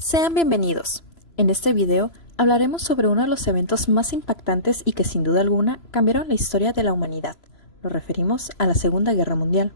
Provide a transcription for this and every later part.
Sean bienvenidos. En este video hablaremos sobre uno de los eventos más impactantes y que sin duda alguna cambiaron la historia de la humanidad. Nos referimos a la Segunda Guerra Mundial.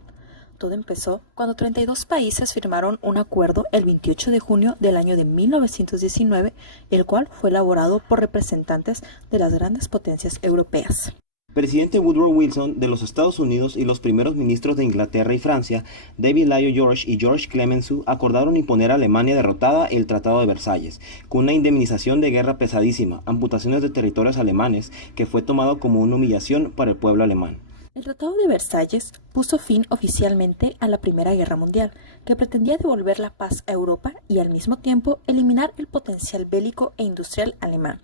Todo empezó cuando 32 países firmaron un acuerdo el 28 de junio del año de 1919, el cual fue elaborado por representantes de las grandes potencias europeas. Presidente Woodrow Wilson de los Estados Unidos y los primeros ministros de Inglaterra y Francia, David Lloyd George y George Clemenceau, acordaron imponer a Alemania derrotada el Tratado de Versalles, con una indemnización de guerra pesadísima, amputaciones de territorios alemanes, que fue tomado como una humillación para el pueblo alemán. El Tratado de Versalles puso fin oficialmente a la Primera Guerra Mundial, que pretendía devolver la paz a Europa y al mismo tiempo eliminar el potencial bélico e industrial alemán.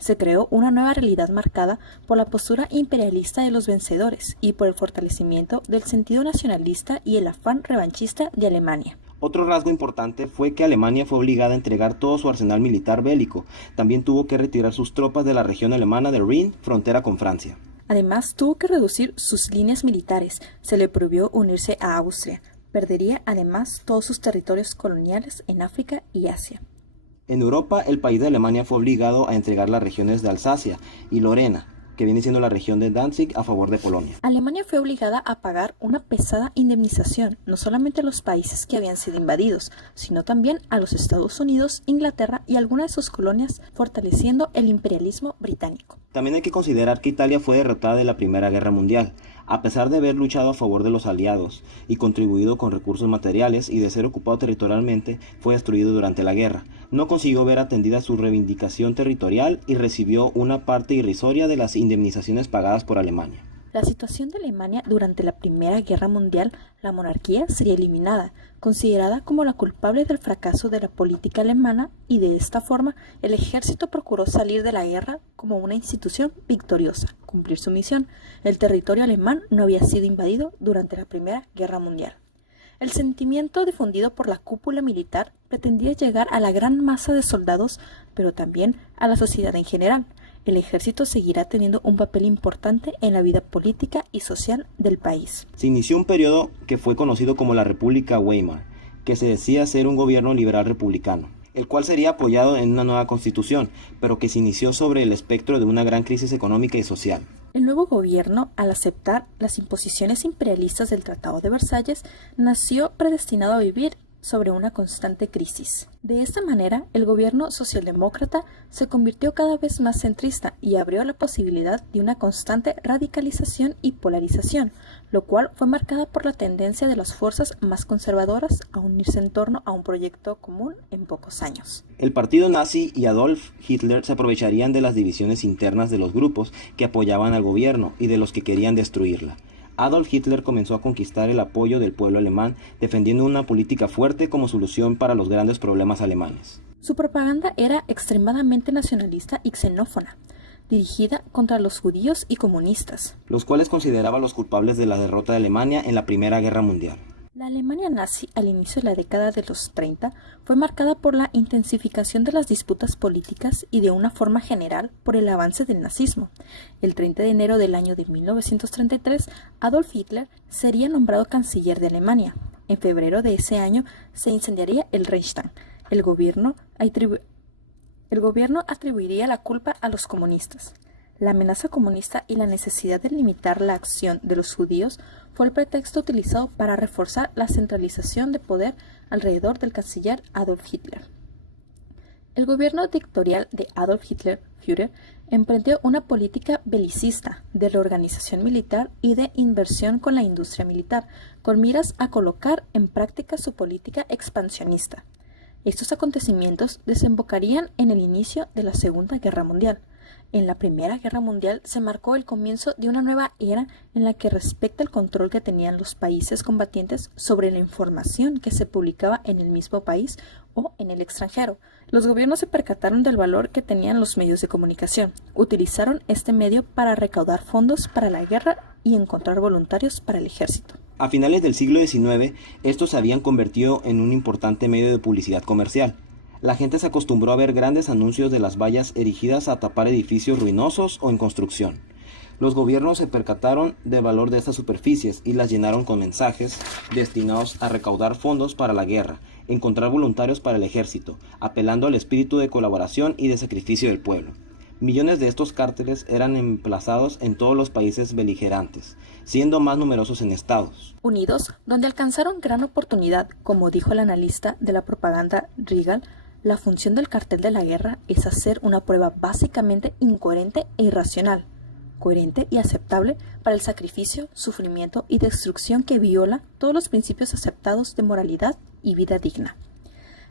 Se creó una nueva realidad marcada por la postura imperialista de los vencedores y por el fortalecimiento del sentido nacionalista y el afán revanchista de Alemania. Otro rasgo importante fue que Alemania fue obligada a entregar todo su arsenal militar bélico. También tuvo que retirar sus tropas de la región alemana de Rin, frontera con Francia. Además, tuvo que reducir sus líneas militares. Se le prohibió unirse a Austria. Perdería además todos sus territorios coloniales en África y Asia. En Europa, el país de Alemania fue obligado a entregar las regiones de Alsacia y Lorena, que viene siendo la región de Danzig, a favor de Polonia. Alemania fue obligada a pagar una pesada indemnización, no solamente a los países que habían sido invadidos, sino también a los Estados Unidos, Inglaterra y algunas de sus colonias, fortaleciendo el imperialismo británico. También hay que considerar que Italia fue derrotada en la Primera Guerra Mundial. A pesar de haber luchado a favor de los aliados y contribuido con recursos materiales y de ser ocupado territorialmente, fue destruido durante la guerra. No consiguió ver atendida su reivindicación territorial y recibió una parte irrisoria de las indemnizaciones pagadas por Alemania. La situación de Alemania durante la Primera Guerra Mundial, la monarquía sería eliminada, considerada como la culpable del fracaso de la política alemana, y de esta forma el ejército procuró salir de la guerra como una institución victoriosa, cumplir su misión. El territorio alemán no había sido invadido durante la Primera Guerra Mundial. El sentimiento difundido por la cúpula militar pretendía llegar a la gran masa de soldados, pero también a la sociedad en general. El ejército seguirá teniendo un papel importante en la vida política y social del país. Se inició un periodo que fue conocido como la República Weimar, que se decía ser un gobierno liberal republicano, el cual sería apoyado en una nueva constitución, pero que se inició sobre el espectro de una gran crisis económica y social. El nuevo gobierno, al aceptar las imposiciones imperialistas del Tratado de Versalles, nació predestinado a vivir sobre una constante crisis. De esta manera, el gobierno socialdemócrata se convirtió cada vez más centrista y abrió la posibilidad de una constante radicalización y polarización, lo cual fue marcada por la tendencia de las fuerzas más conservadoras a unirse en torno a un proyecto común en pocos años. El partido nazi y Adolf Hitler se aprovecharían de las divisiones internas de los grupos que apoyaban al gobierno y de los que querían destruirla. Adolf Hitler comenzó a conquistar el apoyo del pueblo alemán, defendiendo una política fuerte como solución para los grandes problemas alemanes. Su propaganda era extremadamente nacionalista y xenófona, dirigida contra los judíos y comunistas, los cuales consideraba los culpables de la derrota de Alemania en la Primera Guerra Mundial. La Alemania nazi al inicio de la década de los 30 fue marcada por la intensificación de las disputas políticas y de una forma general por el avance del nazismo. El 30 de enero del año de 1933, Adolf Hitler sería nombrado canciller de Alemania. En febrero de ese año se incendiaría el Reichstag. El gobierno atribuiría la culpa a los comunistas. La amenaza comunista y la necesidad de limitar la acción de los judíos fue el pretexto utilizado para reforzar la centralización de poder alrededor del canciller Adolf Hitler. El gobierno dictatorial de Adolf Hitler, Führer, emprendió una política belicista de reorganización militar y de inversión con la industria militar, con miras a colocar en práctica su política expansionista. Estos acontecimientos desembocarían en el inicio de la Segunda Guerra Mundial. En la Primera Guerra Mundial se marcó el comienzo de una nueva era en la que respecta al control que tenían los países combatientes sobre la información que se publicaba en el mismo país o en el extranjero. Los gobiernos se percataron del valor que tenían los medios de comunicación. Utilizaron este medio para recaudar fondos para la guerra y encontrar voluntarios para el ejército. A finales del siglo XIX, estos se habían convertido en un importante medio de publicidad comercial. La gente se acostumbró a ver grandes anuncios de las vallas erigidas a tapar edificios ruinosos o en construcción. Los gobiernos se percataron del valor de estas superficies y las llenaron con mensajes destinados a recaudar fondos para la guerra. encontrar voluntarios para el ejército, apelando al espíritu de colaboración y de sacrificio del pueblo. Millones de estos cárteles eran emplazados en todos los países beligerantes, siendo más numerosos en Estados Unidos, donde alcanzaron gran oportunidad, como dijo el analista de la propaganda Reagan. La función del cartel de la guerra es hacer una prueba básicamente incoherente e irracional, coherente y aceptable para el sacrificio, sufrimiento y destrucción que viola todos los principios aceptados de moralidad y vida digna.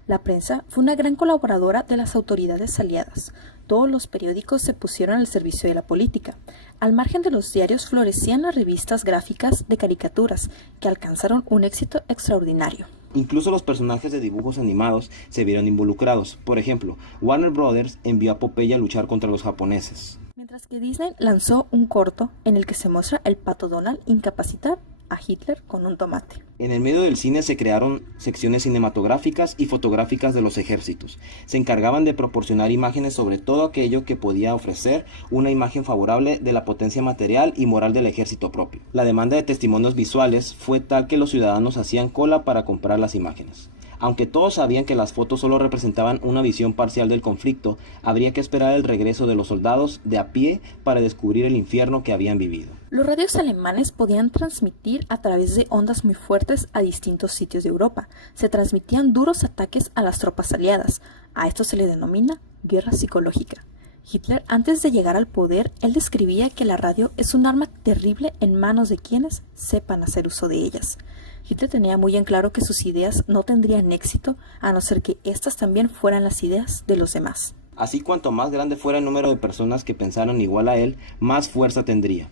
La prensa fue una gran colaboradora de las autoridades aliadas. Todos los periódicos se pusieron al servicio de la política. Al margen de los diarios florecían las revistas gráficas de caricaturas, que alcanzaron un éxito extraordinario. Incluso los personajes de dibujos animados se vieron involucrados. Por ejemplo, Warner Brothers envió a Popeye a luchar contra los japoneses. Mientras que Disney lanzó un corto en el que se muestra el pato Donald incapacitar a Hitler con un tomate. En el medio del cine se crearon secciones cinematográficas y fotográficas de los ejércitos. Se encargaban de proporcionar imágenes sobre todo aquello que podía ofrecer una imagen favorable de la potencia material y moral del ejército propio. La demanda de testimonios visuales fue tal que los ciudadanos hacían cola para comprar las imágenes. Aunque todos sabían que las fotos solo representaban una visión parcial del conflicto, habría que esperar el regreso de los soldados de a pie para descubrir el infierno que habían vivido. Los radios alemanes podían transmitir a través de ondas muy fuertes a distintos sitios de Europa. Se transmitían duros ataques a las tropas aliadas. A esto se le denomina guerra psicológica. Hitler, antes de llegar al poder, él describía que la radio es un arma terrible en manos de quienes sepan hacer uso de ellas. Hitler tenía muy en claro que sus ideas no tendrían éxito a no ser que éstas también fueran las ideas de los demás. Así, cuanto más grande fuera el número de personas que pensaran igual a él, más fuerza tendría.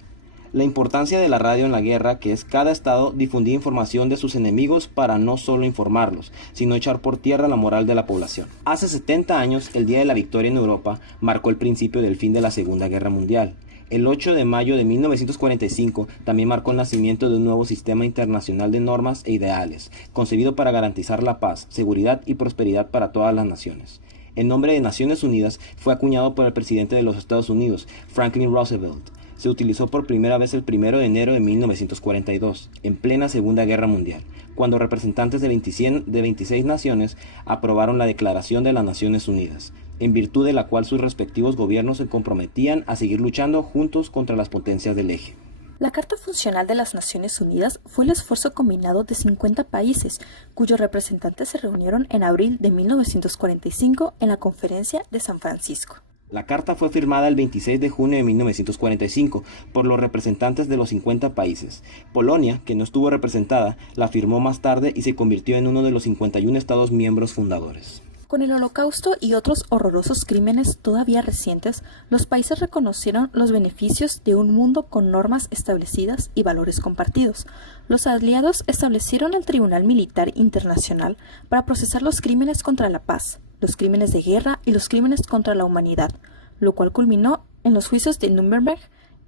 La importancia de la radio en la guerra, que es cada estado difundía información de sus enemigos para no solo informarlos, sino echar por tierra la moral de la población. Hace 70 años, el Día de la Victoria en Europa marcó el principio del fin de la Segunda Guerra Mundial. El 8 de mayo de 1945 también marcó el nacimiento de un nuevo sistema internacional de normas e ideales, concebido para garantizar la paz, seguridad y prosperidad para todas las naciones. El nombre de Naciones Unidas fue acuñado por el presidente de los Estados Unidos, Franklin Roosevelt. Se utilizó por primera vez el 1 de enero de 1942, en plena Segunda Guerra Mundial, cuando representantes de 26 naciones aprobaron la Declaración de las Naciones Unidas, en virtud de la cual sus respectivos gobiernos se comprometían a seguir luchando juntos contra las potencias del eje. La Carta Funcional de las Naciones Unidas fue el esfuerzo combinado de 50 países, cuyos representantes se reunieron en abril de 1945 en la Conferencia de San Francisco. La carta fue firmada el 26 de junio de 1945 por los representantes de los 50 países. Polonia, que no estuvo representada, la firmó más tarde y se convirtió en uno de los 51 estados miembros fundadores. Con el Holocausto y otros horrorosos crímenes todavía recientes, los países reconocieron los beneficios de un mundo con normas establecidas y valores compartidos. Los aliados establecieron el Tribunal Militar Internacional para procesar los crímenes contra la paz, los crímenes de guerra y los crímenes contra la humanidad, lo cual culminó en los juicios de Nuremberg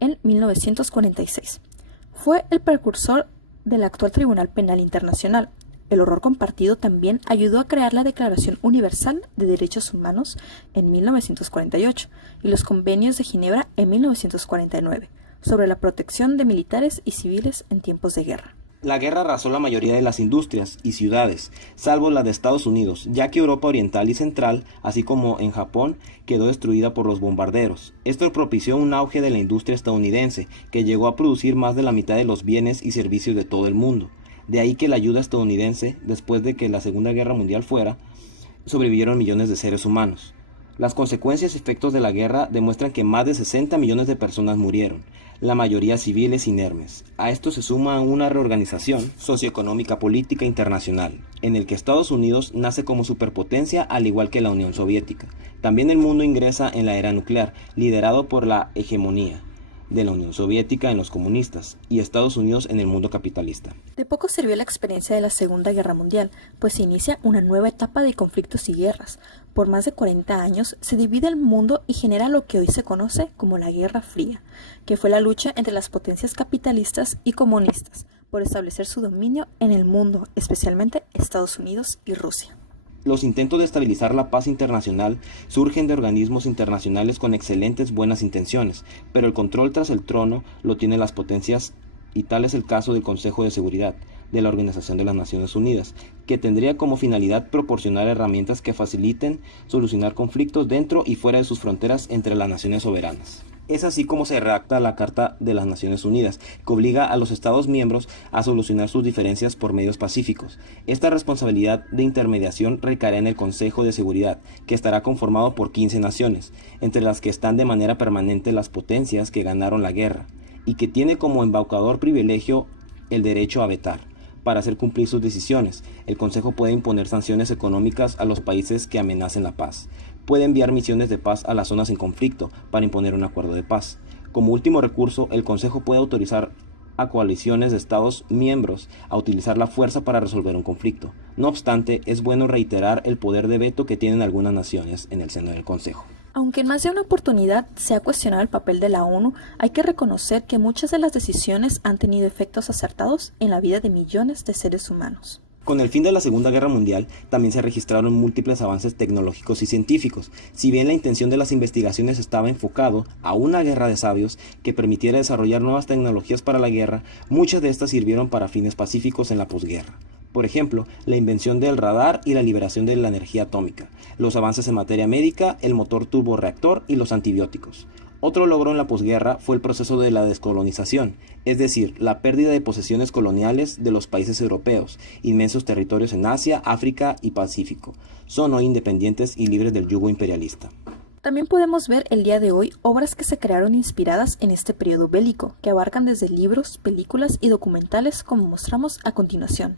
en 1946. Fue el precursor del actual Tribunal Penal Internacional. El horror compartido también ayudó a crear la Declaración Universal de Derechos Humanos en 1948 y los Convenios de Ginebra en 1949 sobre la protección de militares y civiles en tiempos de guerra. La guerra arrasó la mayoría de las industrias y ciudades, salvo la de Estados Unidos, ya que Europa Oriental y Central, así como en Japón, quedó destruida por los bombarderos. Esto propició un auge de la industria estadounidense, que llegó a producir más de la mitad de los bienes y servicios de todo el mundo. De ahí que la ayuda estadounidense, después de que la Segunda Guerra Mundial fuera, sobrevivieron millones de seres humanos. Las consecuencias y efectos de la guerra demuestran que más de 60 millones de personas murieron, la mayoría civiles inermes. A esto se suma una reorganización socioeconómica política internacional, en el que Estados Unidos nace como superpotencia al igual que la Unión Soviética. También el mundo ingresa en la era nuclear, liderado por la hegemonía de la Unión Soviética en los comunistas y Estados Unidos en el mundo capitalista. De poco sirvió la experiencia de la Segunda Guerra Mundial, pues se inicia una nueva etapa de conflictos y guerras. Por más de 40 años se divide el mundo y genera lo que hoy se conoce como la Guerra Fría, que fue la lucha entre las potencias capitalistas y comunistas por establecer su dominio en el mundo, especialmente Estados Unidos y Rusia. Los intentos de estabilizar la paz internacional surgen de organismos internacionales con excelentes buenas intenciones, pero el control tras el trono lo tienen las potencias y tal es el caso del Consejo de Seguridad. de la Organización de las Naciones Unidas, que tendría como finalidad proporcionar herramientas que faciliten solucionar conflictos dentro y fuera de sus fronteras entre las naciones soberanas. Es así como se redacta la Carta de las Naciones Unidas, que obliga a los Estados miembros a solucionar sus diferencias por medios pacíficos. Esta responsabilidad de intermediación recaerá en el Consejo de Seguridad, que estará conformado por 15 naciones, entre las que están de manera permanente las potencias que ganaron la guerra, y que tiene como embaucador privilegio el derecho a vetar. Para hacer cumplir sus decisiones, el Consejo puede imponer sanciones económicas a los países que amenacen la paz. Puede enviar misiones de paz a las zonas en conflicto para imponer un acuerdo de paz. Como último recurso, el Consejo puede autorizar a coaliciones de Estados miembros a utilizar la fuerza para resolver un conflicto. No obstante, es bueno reiterar el poder de veto que tienen algunas naciones en el seno del Consejo. Aunque en más de una oportunidad se ha cuestionado el papel de la ONU, hay que reconocer que muchas de las decisiones han tenido efectos acertados en la vida de millones de seres humanos. Con el fin de la Segunda Guerra Mundial, también se registraron múltiples avances tecnológicos y científicos. Si bien la intención de las investigaciones estaba enfocado a una guerra de sabios que permitiera desarrollar nuevas tecnologías para la guerra, muchas de estas sirvieron para fines pacíficos en la posguerra. Por ejemplo, la invención del radar y la liberación de la energía atómica, los avances en materia médica, el motor turborreactor y los antibióticos. Otro logro en la posguerra fue el proceso de la descolonización, es decir, la pérdida de posesiones coloniales de los países europeos, inmensos territorios en Asia, África y Pacífico. Son hoy independientes y libres del yugo imperialista. También podemos ver el día de hoy obras que se crearon inspiradas en este periodo bélico, que abarcan desde libros, películas y documentales como mostramos a continuación.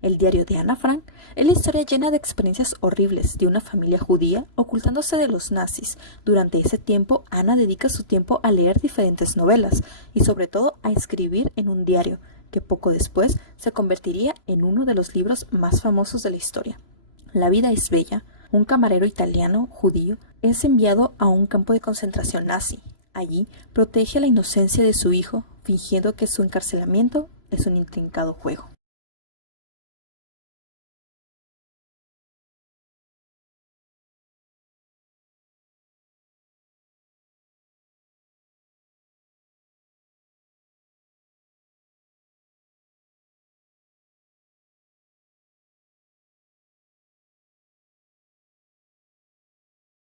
El diario de Ana Frank es la historia llena de experiencias horribles de una familia judía ocultándose de los nazis. Durante ese tiempo, Ana dedica su tiempo a leer diferentes novelas y sobre todo a escribir en un diario, que poco después se convertiría en uno de los libros más famosos de la historia. La vida es bella. Un camarero italiano judío es enviado a un campo de concentración nazi. Allí protege la inocencia de su hijo, fingiendo que su encarcelamiento es un intrincado juego.